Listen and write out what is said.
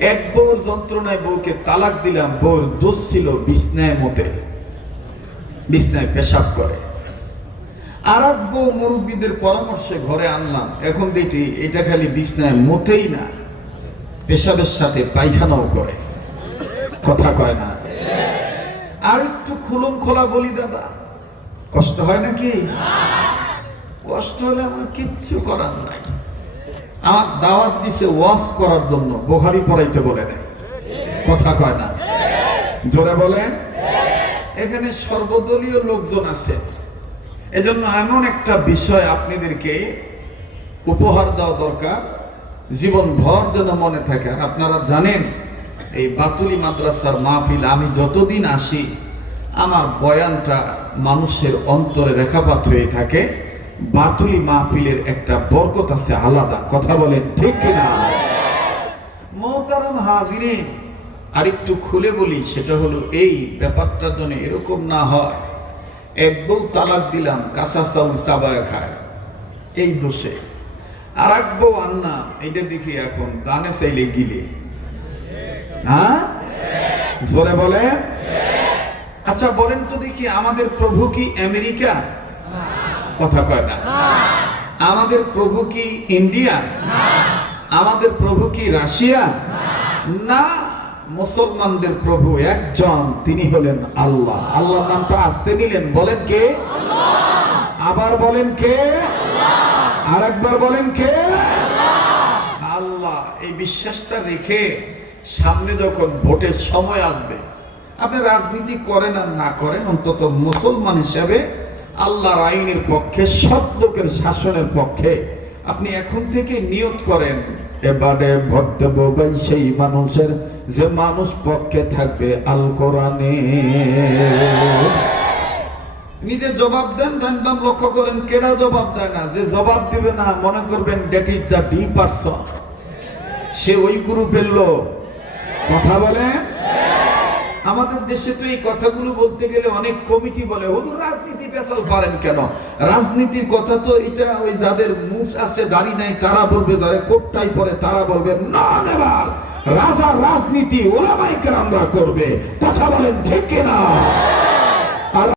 এক বউর যন্ত্রণায় বউকে তালাক দিলাম, বউর দোষ ছিল বিছনায় মতে বিছনায় পেশাব করে। আর এক বউ মুরব্বীদের পরামর্শে ঘরে আনলাম। এখন দেখি এটা খালি বিছনায় মতেই না, পেশাবের সাথে পায়খানাও করে। কথা কয় না। আর একটু খুলুম খোলা বলি, দাদা, কষ্ট হয় নাকি? কষ্ট হলে আমার কিচ্ছু করার নাই। আমার দাওয়াত দিছে ওয়াশ করার জন্য। বোখারি পড়াইতে বলে নাই। কথা কয় না? জোরে বলেন। এখানে সর্বদলীয় লোকজন আছে। এজন্য এমন একটা বিষয় আপনাদেরকে উপহার দেওয়া দরকার। জীবন ভর যেন মনে থাকে। আর আপনারা জানেন, এই বাতুলি মাদ্রাসার মাহফিল, আমি যতদিন আসি, আমার বয়ানটা মানুষের অন্তরে রেখাপাত হয়ে থাকে। বাতুলি মাহফিলের একটা বরকত আছে আলাদা। কথা বলেন ঠিক কিনা? মোহতারাম হাজিরিন। আর একটু খুলে বলি সেটা হলো এই ব্যাপারটা যেন এরকম না হয়। এক বউ তালাক দিলাম কাঁচা চাউল চাবায় খায়। এই দোষে। আর এক বউ আনলাম এইটা দেখি এখন দানে চাইলে গিলে। হ্যাঁ? জোরে বলেন। আচ্ছা বলেন তো দেখি আমাদের প্রভু কি আমেরিকা? কথা কয় না। আমাদের প্রভু কি ইন্ডিয়া? আমাদের প্রভু কি রাশিয়া? না। মুসলমানদের প্রভু একজন তিনি হলেন আল্লাহ। আল্লাহ নামটা আসতে নিলেন বলেন কে? আবার বলেন কে? আর একবার বলেন কে? আল্লাহ এই বিশ্বাসটা রেখে সামনে যখন ভোটের সময় আসবে আপনি রাজনীতি করেন আর না করেন অন্তত মুসলমান হিসাবে আল্লাহর আইনের পক্ষে সব লোকের শাসনের পক্ষে। আপনি এখন থেকে নিয়ত করেন, এবারে ভাই সেই মানুষের, যে মানুষ পক্ষে থাকবে আল কোরআনে। নিজে জবাব দেন র্যান্ডাম লক্ষ্য করেন, কেডা জবাব দেয় না? যে জবাব দিবে না, মনে করবেন that is the the person সে ওই গ্রুপের লোক। কথা বলেন? আমাদের দেশে তো এই কথাগুলো বলতে গেলে অনেক কমিটি বলে, হুজুর, রাজনীতি পেশাল পারেন কেন? রাজনীতির কথা তো এটা ওই যাদের মুখ আছে, দাড়ি নাই, তারা বলবে, যারা কোটটাই পরে তারা বলবে, না, নেবার। রাজা রাজনীতি ওলামাই কেরামরা করবে। কথা বলেন ঠিক কিনা?